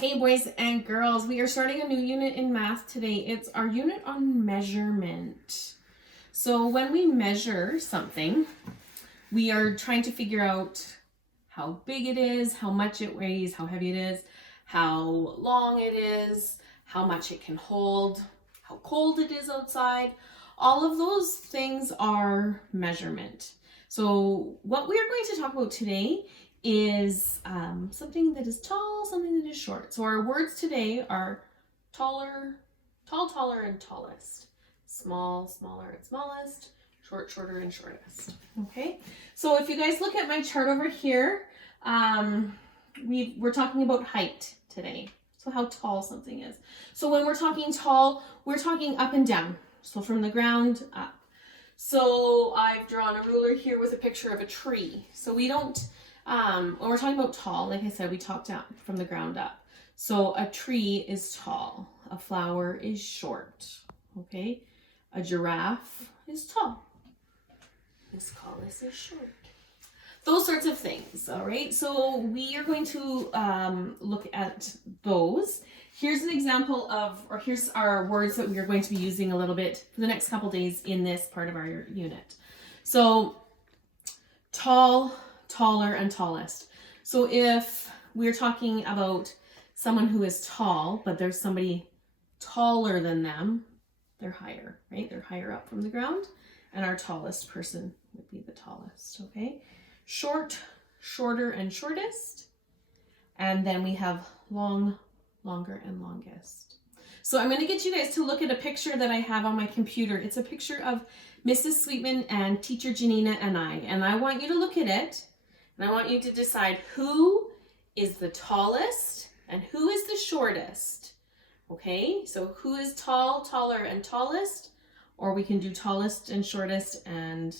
Hey boys and girls, we are starting a new unit in math today. It's our unit on measurement. So when we measure something, we are trying to figure out how big it is, how much it weighs, how heavy it is, how long it is, how much it can hold, how cold it is outside. All of those things are measurement. So what we are going to talk about today is something that is tall, something that is short. So our words today are taller, tall, taller, and tallest. Small, smaller, and smallest. Short, shorter, and shortest. Okay, so if you guys look at my chart over here, we're talking about height today. So how tall something is. So when we're talking tall, we're talking up and down. So from the ground up. So I've drawn a ruler here with a picture of a tree. So we don't, when we're talking about tall, like I said, we talk down from the ground up. So a tree is tall. A flower is short. Okay. A giraffe is tall. Miss Collis is short. Those sorts of things, all right? So we are going to look at those. Here's an example of, or here's our words that we are going to be using a little bit for the next couple days in this part of our unit. So tall, taller, and tallest. So if we're talking about someone who is tall, but there's somebody taller than them, they're higher, right? They're higher up from the ground, and our tallest person would be the tallest, okay? Short, shorter, and shortest. And then we have long, longer, and longest. So I'm going to get you guys to look at a picture that I have on my computer. It's a picture of Mrs. Sweetman and Teacher Janina and I want you to look at it, and I want you to decide who is the tallest and who is the shortest. Okay, so who is tall, taller, and tallest? Or we can do tallest and shortest and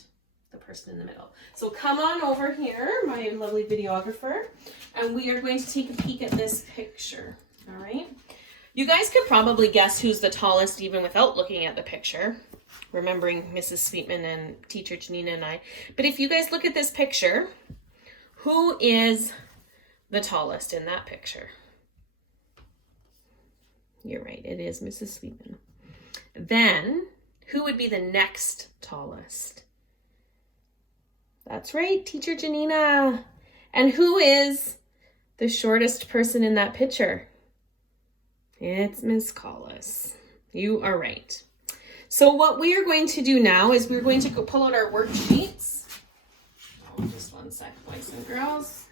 the person in the middle. So come on over here, my lovely videographer, and we are going to take a peek at this picture. All right. You guys could probably guess who's the tallest even without looking at the picture, remembering Mrs. Sweetman and Teacher Janina and I. But if you guys look at this picture, who is the tallest in that picture? You're right, it is Mrs. Sweetman. Then, who would be the next tallest? That's right, Teacher Janina. And who is the shortest person in that picture? It's Miss Collis. You are right. So what we are going to do now is we're going to go pull out our worksheets. Oh, just one sec, boys and girls.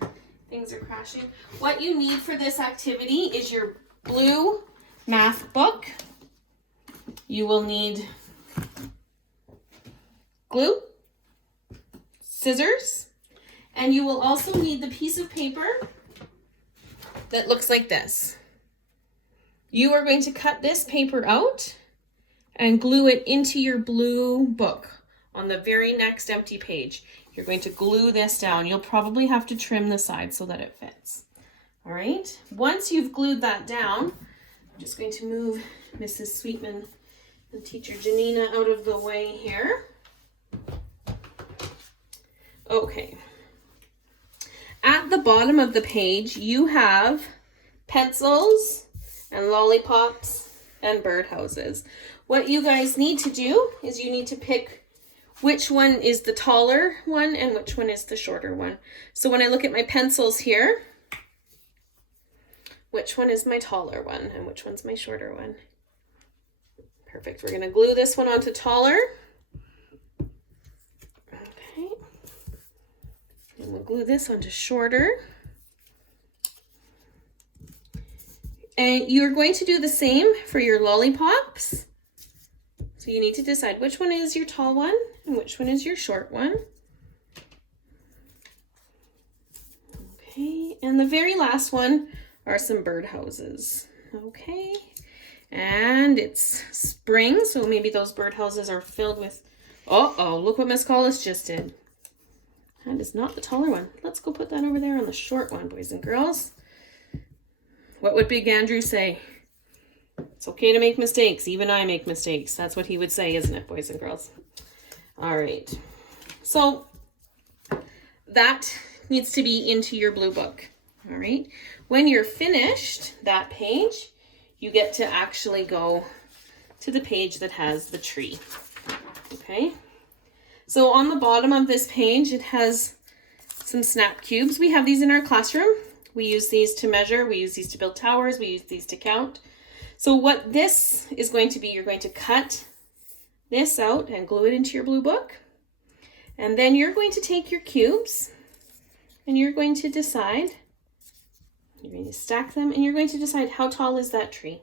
Things are crashing. What you need for this activity is your blue math book. You will need glue, scissors, and you will also need the piece of paper that looks like this. You are going to cut this paper out and glue it into your blue book on the very next empty page. You're going to glue this down. You'll probably have to trim the side so that it fits. All right. Once you've glued that down, I'm just going to move Mrs. Sweetman and Teacher Janina out of the way here. Okay. At the bottom of the page, you have pencils and lollipops and birdhouses. What you guys need to do is you need to pick which one is the taller one and which one is the shorter one. So when I look at my pencils here, which one is my taller one and which one's my shorter one? Perfect. We're going to glue this one onto taller. Okay. And we'll glue this onto shorter. And you're going to do the same for your lollipops. So you need to decide which one is your tall one and which one is your short one. Okay, and the very last one are some birdhouses. Okay, and it's spring, so maybe those birdhouses are filled with, uh-oh, look what Miss Collis just did. That is not the taller one. Let's go put that over there on the short one, boys and girls. What would Big Andrew say? It's okay to make mistakes. Even I make mistakes. That's what he would say, isn't it, boys and girls? All right. So that needs to be into your blue book. All right. When you're finished that page, you get to actually go to the page that has the tree. Okay. So on the bottom of this page, it has some snap cubes. We have these in our classroom. We use these to measure. We use these to build towers. We use these to count. So what this is going to be, you're going to cut this out and glue it into your blue book. And then you're going to take your cubes and you're going to decide, you're going to stack them and you're going to decide how tall is that tree.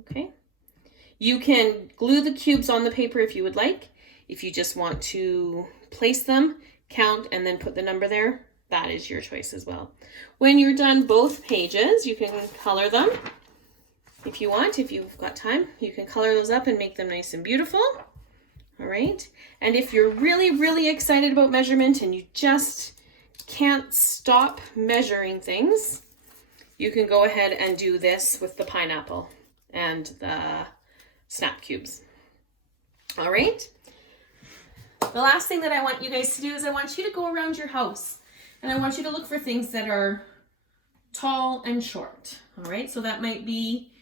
Okay. You can glue the cubes on the paper if you would like. If you just want to place them, count, and then put the number there, that is your choice as well. When you're done both pages, you can color them. If you want, if you've got time, you can color those up and make them nice and beautiful. All right. And if you're really, really excited about measurement and you just can't stop measuring things, you can go ahead and do this with the pineapple and the snap cubes. All right. The last thing that I want you guys to do is I want you to go around your house and I want you to look for things that are tall and short. All right. So that might be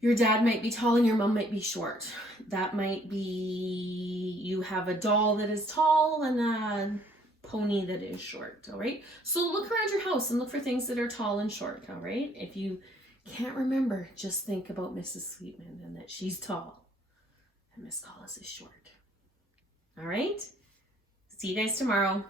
your dad might be tall and your mom might be short. That might be you have a doll that is tall and a pony that is short. All right. So look around your house and look for things that are tall and short. All right. If you can't remember, just think about Mrs. Sweetman and that she's tall and Miss Collis is short. All right. See you guys tomorrow.